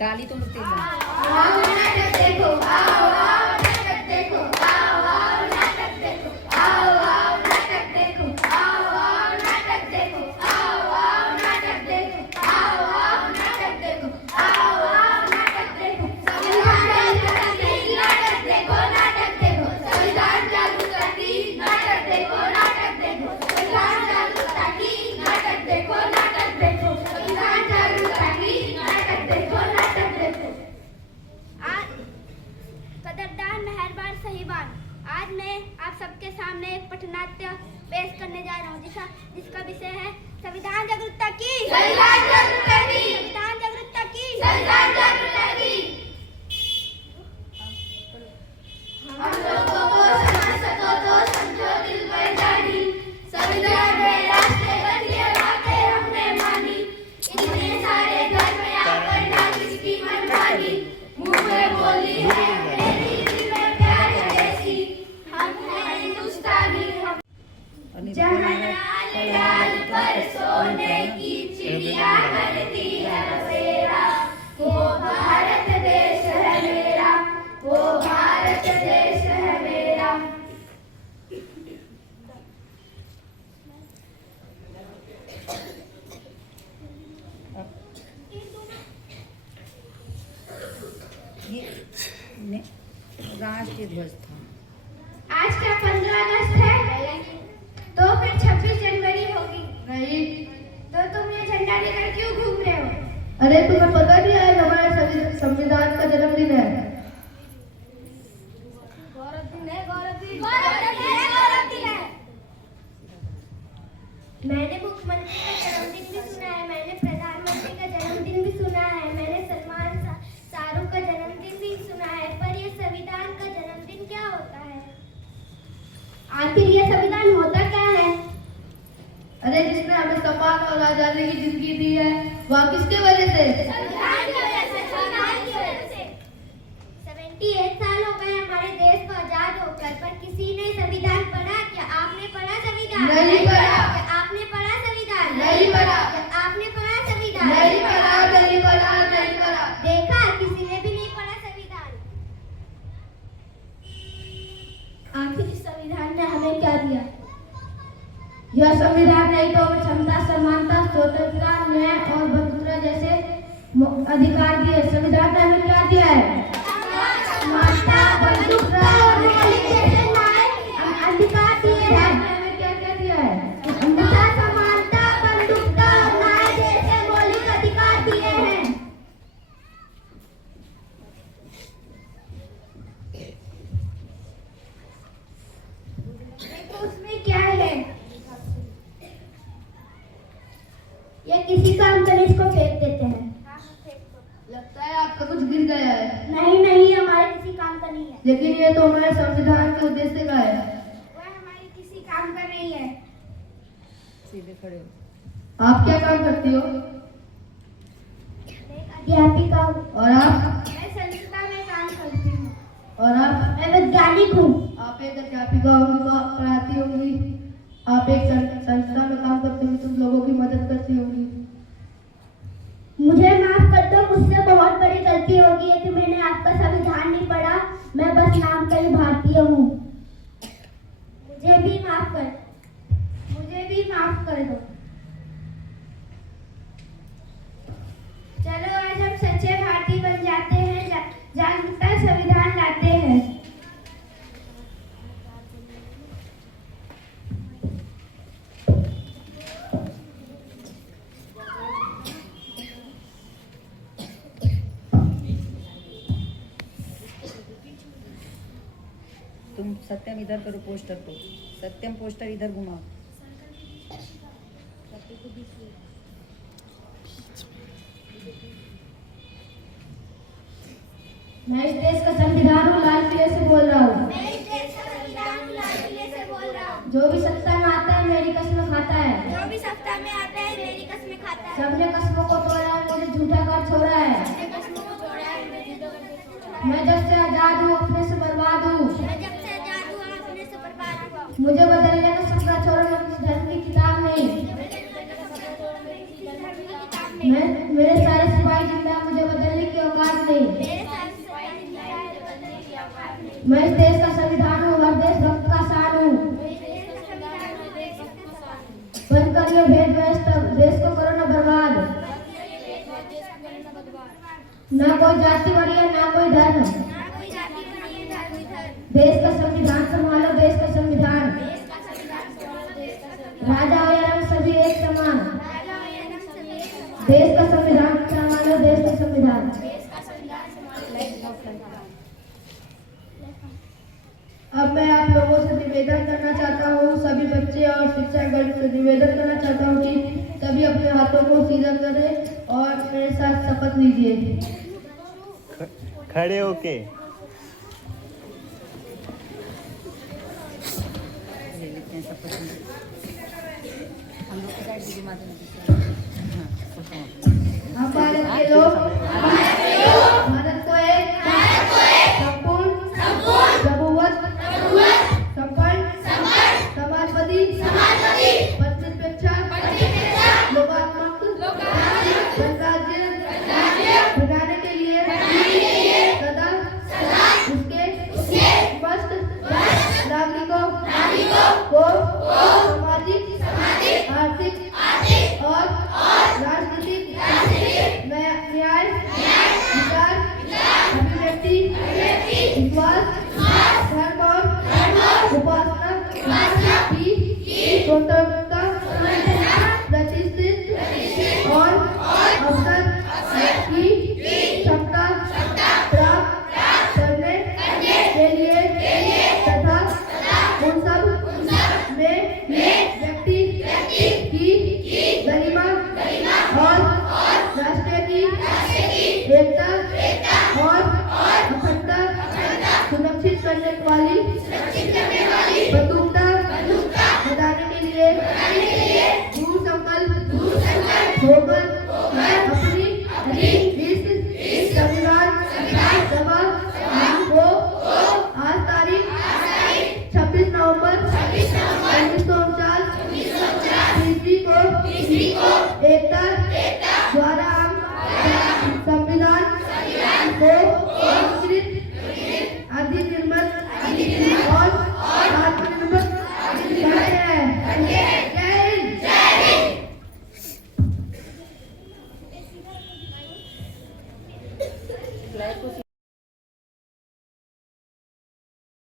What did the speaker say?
ताली तो लगती है। आओ नाटक देखो, आओ आओ नाटक देखो, आओ आओ नाटक देखो, आओ आओ नाटक देखो, आओ आओ नाटक देखो, आओ आओ नाटक देखो, आओ आओ नाटक देखो, आओ आओ नाटक देखो। संविधान जागरूकता की नाटक देखो, नाटक देखो। संविधान जागरूकता की नाटक देखो, नाटक देखो। संविधान जागरूकता की नाटक देखो, नाटक देखो। संविधान जागरूकता की नाटक देखो, नाटक देखो। कदरदान मेहरबान सहीबान, आज मैं आप सबके सामने एक पठनाट्य पेश करने जा रहा हूँ जिसका विषय है संविधान जागरूकता की। संविधान जागरूकता की। संविधान जागरूकता की। संविधान जागरूकता की। हम लोगों को समझ सको तो समझो दिल पर जानी, संविधान में राष्ट्रीय गतियाँ बातें हमने मानी। इतने सारे धर्म यहाँ पर ना किसकी मनमानी, मुँह में बोली है मेरी दिल में प्यार है देसी, हम हैं हिंदुस्तानी। जहाँ लाल लाल पर सोने की चिड़िया करती है बसेरा, वो भारत देश है मेरा, वो भारत देश है मेरा। ये राष्ट्रीय ध्वज था। आज क्या 15 अगस्त है? तो फिर 26 जनवरी होगी। नहीं। तो तुम ये झंडा लेकर क्यों घूम रहे हो? अरे तुम्हें पता नहीं है हमारे संविधान का जन्मदिन है। गौरव दिन है, गौरव दिन, गौरव दिन है। मैंने मुख्यमंत्री का जन्मदिन भी सुना है, मैंने प्रधानमंत्री का जन्मदिन भी सुना है, मैंने सलमान शाहरुख का जन्मदिन भी सुना है, पर ये संविधान का जन्मदिन क्या होता है? आखिर ये संविधान होता क्या है? अरे जिसने हमें सम्मान और आजादी की जिंदगी दी है, वह किसके वजह से? संविधान की वजह से, संविधान की वजह से। 78 साल हो गए हमारे देश को आजाद होकर, पर किसी ने संविधान पढ़ा क्या? आपने पढ़ा संविधान? नहीं पढ़ा। क्या आपने पढ़ा संविधान? नहीं पढ़ा। क्या आपने पढ़ा संविधान? नहीं पढ़ा, नहीं पढ़ा, नहीं पढ़ा। देखा, किसी ने भी नहीं पढ़ा संविधान। आखिर इस संविधान ने हमें क्या दिया? यह संविधान नहीं तो हमें क्षमता, समानता, स्वतंत्रता, न्याय और बंधुत्व जैसे अधिकार दिए। संविधान ने हमें क्या दिया है? समानता, बंधुत्व और मौलिक जैसे न्याय अधिकार दिए हैं। हमें क्या क्या दिया है? क्षमता, समानता, बंधुत्व और न्याय जैसे मौलिक अधिकार दिए हैं। देखो उसमें क्या है? ये किसी काम करने इसको फेंक देते हैं। लगता है आपका कुछ गिर गया है। नहीं नहीं, हमारे किसी काम का नहीं है। लेकिन ये तो हमारे संविधान के उद्देश्य का है। वह हमारे किसी काम का नहीं है। सीधे खड़े हो। आप क्या काम करती हो? मैं एक अध्यापिका हूँ। और आप? मैं संस्था में काम करती हूँ। और आप? मैं वैज्ञानिक हूँ। आप एक अध्यापिका होंगी तो आप पढ़ाती होंगी। आप एक संस्था में काम करते होंगे तो लोगों की मदद करती होंगी। मुझे माफ कर दो, मुझसे बहुत बड़ी गलती होगी है कि मैंने आपका संविधान नहीं पढ़ा। मैं बस नाम का ही भारतीय हूँ। मुझे भी माफ कर दो। चलो आज हम सच्चे भारतीय बन जाते हैं, जागरूकता संविधान लाते हैं। तुम सत्यम इधर करो पोस्टर को। सत्यम पोस्टर इधर घुमाओ। मैं इस देश का संविधान हूँ, लाल किले से बोल रहा हूँ। मैं इस देश का संविधान हूँ, लाल किले से बोल रहा हूँ। जो भी सत्ता में आता है मेरी कसम खाता है। जो भी सत्ता में आता है मेरी कसमें खाता है। सबने कस्मों को तोड़ा है, मुझे झूठा कर छोड़ा है। सबने कसमों को तोड़ा है, मुझे मैं जब से आजाद हूँ अपने से बर्बाद हूँ। मैं जब से आजाद हुआ अपने से बर्बाद हुआ। मुझे बदलने का सपना छोड़ो, मैं किसी धर्म की किताब नहीं। मेरे सारे सिपाही जिंदा, मुझे बदलने की औकात नहीं। मेरे साथ सच्चाई न्याय बदलने की औकात नहीं। मैं इस देश का संविधान हूँ, हर देशभक्त का शान हूँ। बंद करिए भेद व्यवस्था, देश को करो न बर्बाद। ना कोई जाति बड़ी है ना कोई धर्म। देश का संविधान संभालो, देश का संविधान। राजा हो या रंग सभी एक समान। देश का संविधान संभालो, देश का संविधान। अब मैं आप लोगों से निवेदन करना चाहता हूँ, सभी बच्चे और शिक्षकगण से निवेदन करना चाहता हूँ कि सभी अपने हाथों को सीधा करें और मेरे साथ शपथ लीजिए। खड़े होके। हम लोग के साइड दीदी माता हम भारत के लोग भारत को एक संपूर्ण प्रभुवत संपन्न समाजवादी प्रतिनिरपेक्ष लोकात्मक गणराज्य बनाने के लिए सदा उसके स्पष्ट नागरिकों को सामाजिक आर्थिक और राजनीतिक न्याय विचार अभिव्यक्ति विश्वास धर्म और उपासना की स्वतंत्रता प्रतिष्ठित और अवसर की क्षमता प्राप्त करने के लिए तथा उन सब में व्यक्ति की गरिमा और राष्ट्र की एकता और अखंडता सुरक्षित करने वाली बंधुकता बनाने के लिए